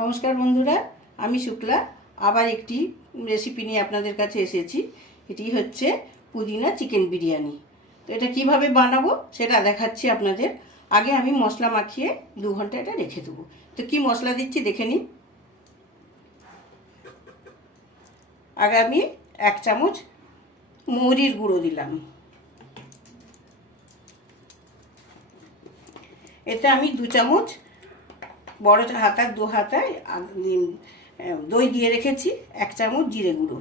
নমস্কার বন্ধুরা, আমি শুক্লা আবার একটি রেসিপি নিয়ে আপনাদের কাছে এসেছি। এটি হচ্ছে পুদিনা চিকেন বিরিয়ানি। তো এটা কিভাবে বানাবো সেটা দেখাচ্ছি আপনাদের। আগে আমি মশলা মাখিয়ে 2 ঘন্টা এটা রেখে দেবো। তো কি মশলা দিচ্ছি দেখে নিন। আগে আমি 1 চামচ মৌরির গুঁড়ো দিলাম। এতে আমি 2 চামচ বড় হাতার 2 হাতায় দই দিয়ে রেখেছি। 1 চামচ জিরে গুঁড়ো,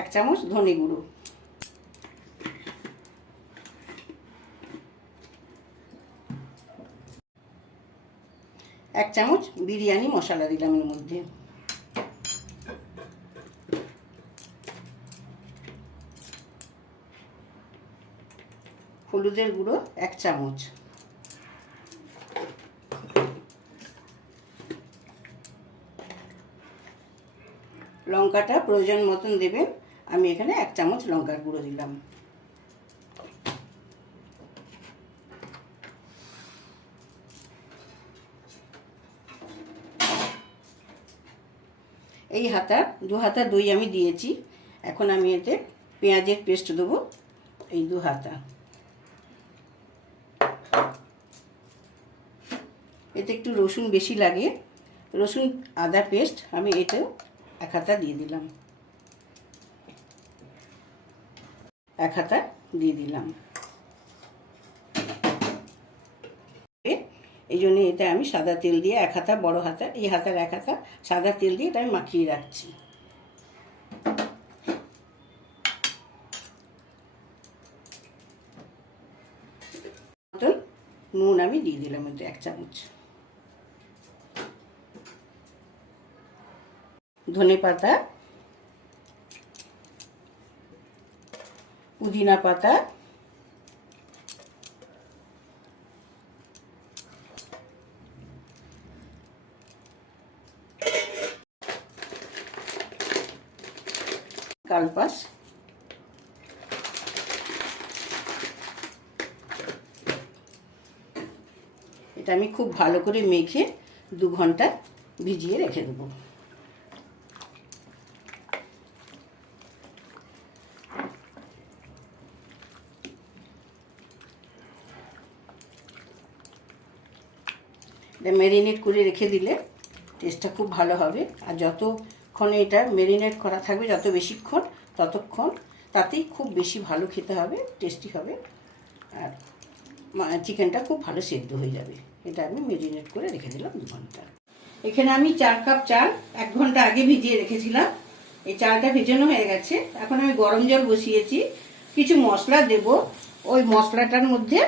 এক চামচ ধনে গুঁড়ো, 1 চামচ বিরিয়ানি মশলা দিলাম এর মধ্যে, হলুদের গুঁড়ো 1 চামচ, লঙ্কাটা প্রয়োজন মতন দেবেন। আমি এখানে 1 চামচ লঙ্কার গুঁড়ো দিলাম। এই 2 হাতা দই আমি দিয়েছি। এখন আমি এতে পেঁয়াজের পেস্ট দেবো, এই 2 হাতা। এতে একটু রসুন বেশি লাগে, রসুন আদা পেস্ট আমি এতেও 1 হাতা দিয়ে দিলাম, 1 হাতা দিয়ে দিলাম। এই জন্য এতে আমি সাদা তেল দিয়ে 1 হাতা, বড় হাতা এই হাতার 1 হাতা সাদা তেল দিয়ে এটা আমি মাখিয়ে রাখছি। মতন নুন আমি দিয়ে দিলাম এতে 1 চামচ। ধনে পাতা, পুদিনা পাতা, কালপাস, এটা আমি খুব ভালো করে মেখে 2 ঘন্টা ভিজিয়ে রেখে দেবো। এটা ম্যারিনেট করে রেখে দিলে টেস্টটা খুব ভালো হবে। আর যতক্ষণ এটা ম্যারিনেট করা থাকবে, যত বেশিক্ষণ ততক্ষণ তাতেই খুব বেশি ভালো খেতে হবে, টেস্টি হবে। আর চিকেনটা খুব ভালো সেদ্ধ হয়ে যাবে। এটা আমি ম্যারিনেট করে রেখে দিলাম 2 ঘন্টা। এখানে আমি 4 কাপ চাল 1 ঘন্টা আগে ভিজিয়ে রেখেছিলাম। এই চালটা ভিজানো হয়ে গেছে। এখন আমি গরম জল বসিয়েছি। কিছু মশলা দেব। ওই মশলাটার মধ্যে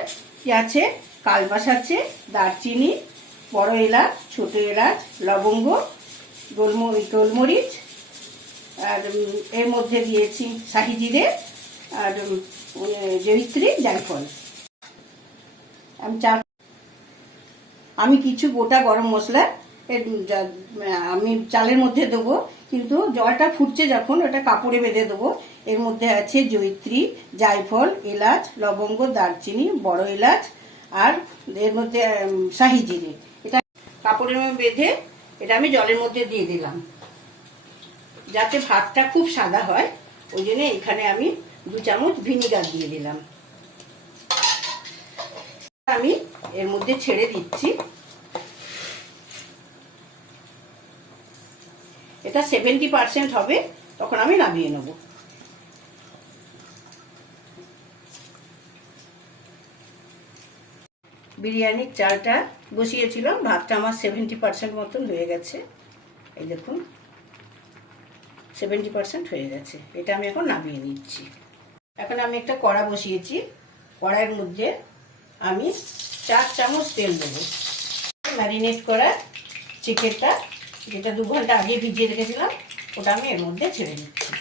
কি আছে, কালবাস আছে, দারচিনি, বড় এলাচ, ছোট এলাচ, লবঙ্গ, গোলমরিচ, আর এর মধ্যে দিয়েছি শাহি জিরে আর জয়িত্রী, জায়ফল। আমি কিছু গোটা গরম মশলা আমি চালের মধ্যে দেবো, কিন্তু জলটা ফুটছে যখন ওটা কাপড়ে বেঁধে দেবো। এর মধ্যে আছে জয়িত্রী, জায়ফল, এলাচ, লবঙ্গ, দারচিনি, বড় এলাচ আর এর মধ্যে শাহি জিরে। এটা কাপড়ের মধ্যে বেঁধে এটা আমি জলের মধ্যে দিয়ে দিলাম, যাতে ভাতটা খুব সাদা হয়। ওই জন্য এখানে আমি 2 চামচ ভিনিগার দিয়ে দিলাম। আমি এর মধ্যে ছেড়ে দিচ্ছি। এটা 70% হবে, তখন আমি নামিয়ে নেব। বিরিয়ানির চালটা বসিয়েছিলাম, ভাতটা আমার 70% মতন হয়ে গেছে। এই দেখুন 70% হয়ে গেছে। এটা আমি এখন নামিয়ে নিচ্ছি। এখন আমি একটা কড়া বসিয়েছি। কড়াইয়ের মধ্যে আমি 4 চামচ তেল দেবো। ম্যারিনেট করা চিকেনটা, যেটা 2 ঘন্টা আগে ভিজিয়ে রেখেছিলাম, ওটা আমি এর মধ্যে ছেড়ে দিচ্ছি।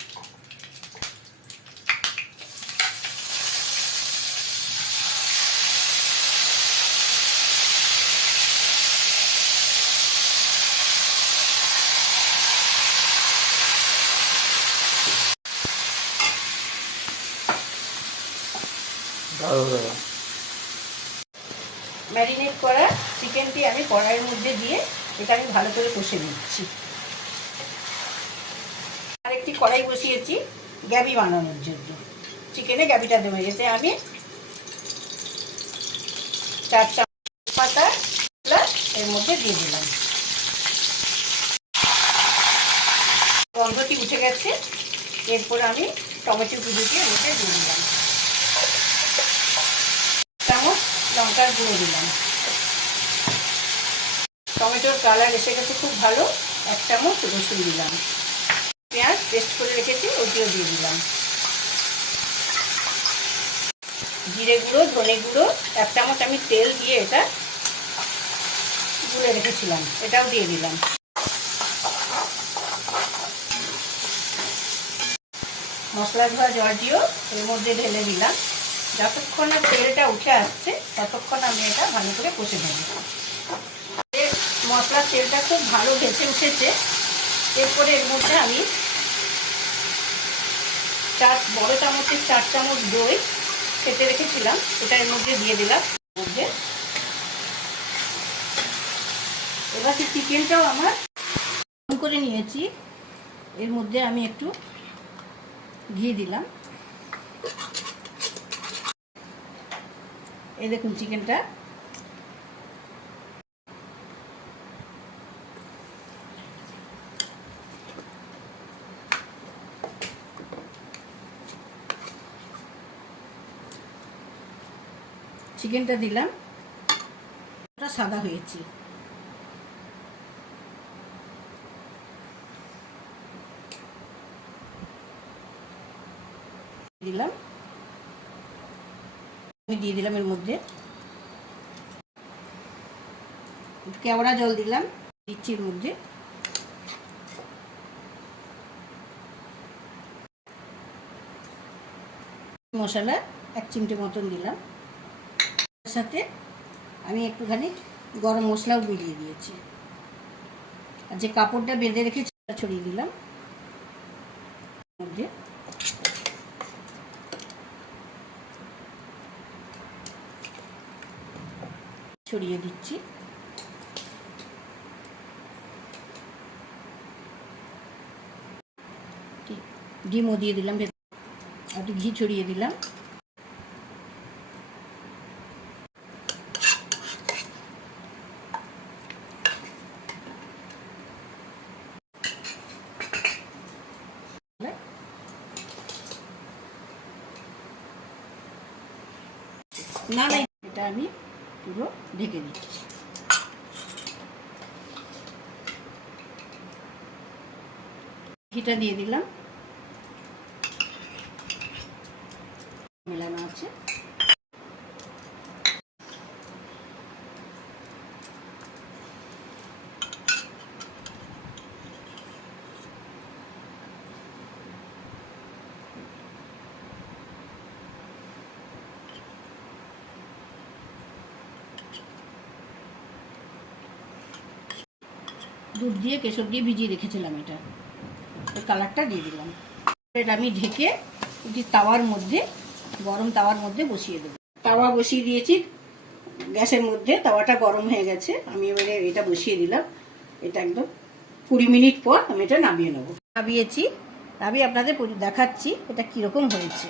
ম্যারিনেট করা চিকেনটি আমি কড়াইয়ের মধ্যে দিয়ে এটা আমি ভালো করে কষে নিচ্ছি। আরেকটি কড়াই বসিয়েছি গ্যাবি বানানোর জন্য। চিকেনে গ্যাবিটা দেবো, এতে আমি 4 চামচ পাতা এর মধ্যে দিয়ে দিলাম। গন্ধটি উঠে গেছে, এরপর আমি টমেটো কুচি এর মধ্যে দিয়ে দিলাম। চামচ লঙ্কার গুঁড়ো দিলাম। টমেটোর কালার এসে গেছে খুব ভালো। 1 চামচ রসুন দিলাম। পেঁয়াজ পেস্ট করে রেখেছি, ওটিও দিয়ে দিলাম। জিরে গুঁড়ো, ধনে গুঁড়ো 1 চামচ আমি তেল দিয়ে এটা গুলে রেখেছিলাম, এটাও দিয়ে দিলাম। মশলা ধোয়া জলটিও এর মধ্যে ঢেলে দিলাম। যতক্ষণ না তেলটা উঠে আসছে ততক্ষণ আমি এটা ভালো করে কষে নেব। মশলার তেলটা খুব ভালো ভেসে উঠেছে। এরপরে এর মধ্যে আমি বড় চামচের 4 চামচ দই ফেটে রেখেছিলাম, এটা এর মধ্যে দিয়ে দিলাম। এবার চিকেনটাও আমার করে নিয়েছি, এর মধ্যে আমি একটু ঘি দিলাম। এই দেখুন চিকেনটা দিলাম, ওটা সাদা হয়েছে। দিলাম, আমি দিয়ে দিলাম এর মধ্যে কেওড়া জল দিলাম, দিচ্ছি এর মধ্যে। মশলা 1 চিমটে মতন দিলাম। এর সাথে আমি একটুখানি গরম মশলাও মিলিয়ে দিয়েছি। আর যে কাপড়টা বেঁধে রেখেছি ছড়িয়ে দিলাম মধ্যে। ছড়িয়ে দিচ্ছি। ডিমও দিয়ে দিলাম, একটু ঘি ছড়িয়ে দিলাম। না না, এটা আমি পুরো ঢেকে দিচ্ছি। ঘিটা দিয়ে দিলাম, মেলানো আছে। দুধ দিয়ে কেশর দিয়ে ভিজিয়ে রেখেছিলাম, এটা কালারটা দিয়ে দিলাম। এটা আমি ঢেকে তাওয়ার মধ্যে, গরম তাওয়ার মধ্যে বসিয়ে দেবো। তাওয়া বসিয়ে দিয়েছি গ্যাসের মধ্যে, তাওয়াটা গরম হয়ে গেছে। আমি এবারে এটা বসিয়ে দিলাম। এটা একদম 20 মিনিট পর আমি এটা নামিয়ে নেবো। নামিয়েছি, আমি আপনাদের দেখাচ্ছি এটা কীরকম হয়েছে।